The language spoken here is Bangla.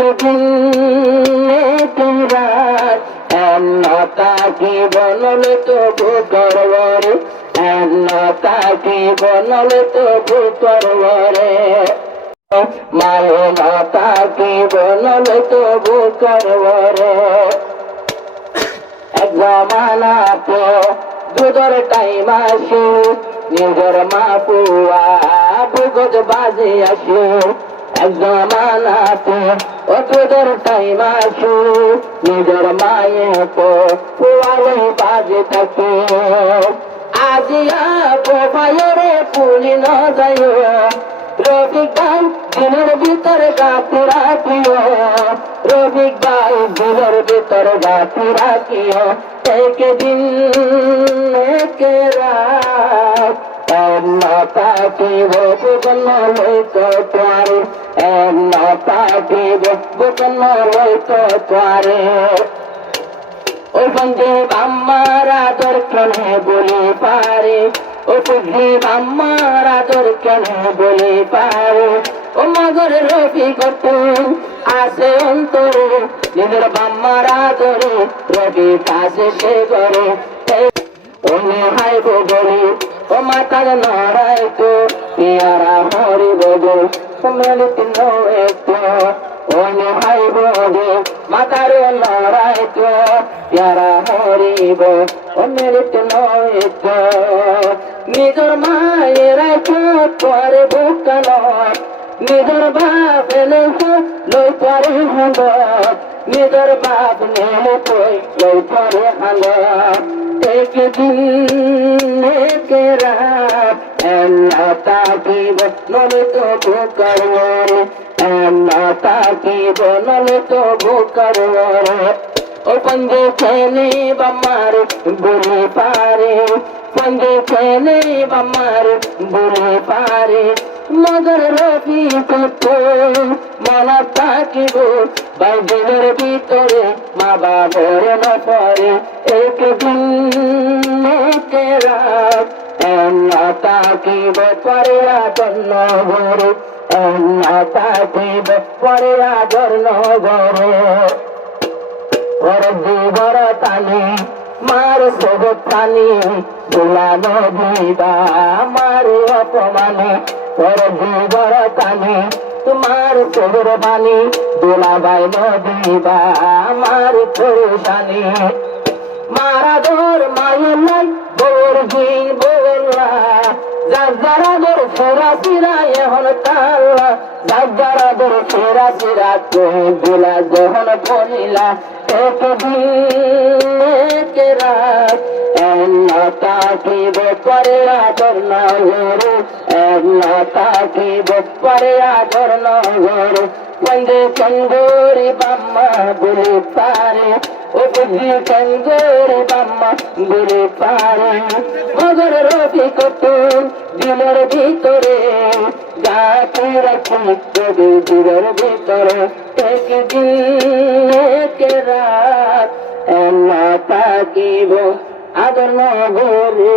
একদিন রাত তাকি বনলে তবু করবরে তাকি বনলে তবু করবরে মায়ে তাকি বনলে তবু করবরে এক জমানাতে দুধর টাইম আসে নিজের মা পুয়া বুগজ বাজে আসে এক জমানাতে ও দুধর টাইম আসে নিজের মায়ে তো পুয়ালে বাজে থাকে আজিয়া বোবাইরে পুলি ন যায় রফিক ভাই দিনের ভিতর গাতি রাখিও রফিক ভাই দিনের ভিতর গাতি রাখিও একদিন এক রাত তাকিব বুকন লইত তোয়ারে তাকিব বুকন লইত তোয়ারে ও সঞ্জীব আমার আদর কেনে বলে পারে ও সঞ্জীব আমার আদর কেনে বলে পারে ও মগর রফি করতেন আসে অন্তরে নিজের বাম্মার আদরে রবি কাছে সে করে ওনে হাই বলে ও মাতার নড়াই তো পিয়ারা হরি বলে সম্মিলিত নয় তো ওনে হাই বলে মাতার নড়াই তো পিয়ারা হরিব সম্মিলিত নয় তো নিজের মায়েরা পরে বুকান নিজের বাপ এলে লই পরে হল নিজের বাপ নেলে কই লই পরে হল একদিন এক রাত তাকিব নলে তো বুকারে তাকিব নলে তো বুকারে ও পঞ্জে খেলে বামার বলে পারে পঞ্জে খেলে বামার বলে পারে মগর রফি করতো মনা থাকিব বাইবেলের ভিতরে মা বাবার না পরে একদিন এক রাত তাকিব পরে আদর নগরে তাকিব পরে আদর নগরে জীবর টানি মার সব টানি দুলানো দিবা আমার অপমানে জীবর টানি তোমার চোর বাণী দোলাবাই নদীবা আমার পরেশানি মারা ধর মায়ের নাই বোর দিন বললা যারা ধর ফেরা সিরা এখন তাল্লা যারা ধর ফেরা সিরা দিলা যখন বলিলা একদিন এক রাত তাকিব পরে আদর নগরে তাকিব পরে আদর নগরে বন্দে চন্দরি বাম্মা বলে পারে ও বুঝি চন্দরি বাম্মা বলে পারে মগর রফি করতেন দিনের ভিতরে গাছে রাখি তবে দিনের ভিতরে একদিন এক রাত তাকিব আদর নগরে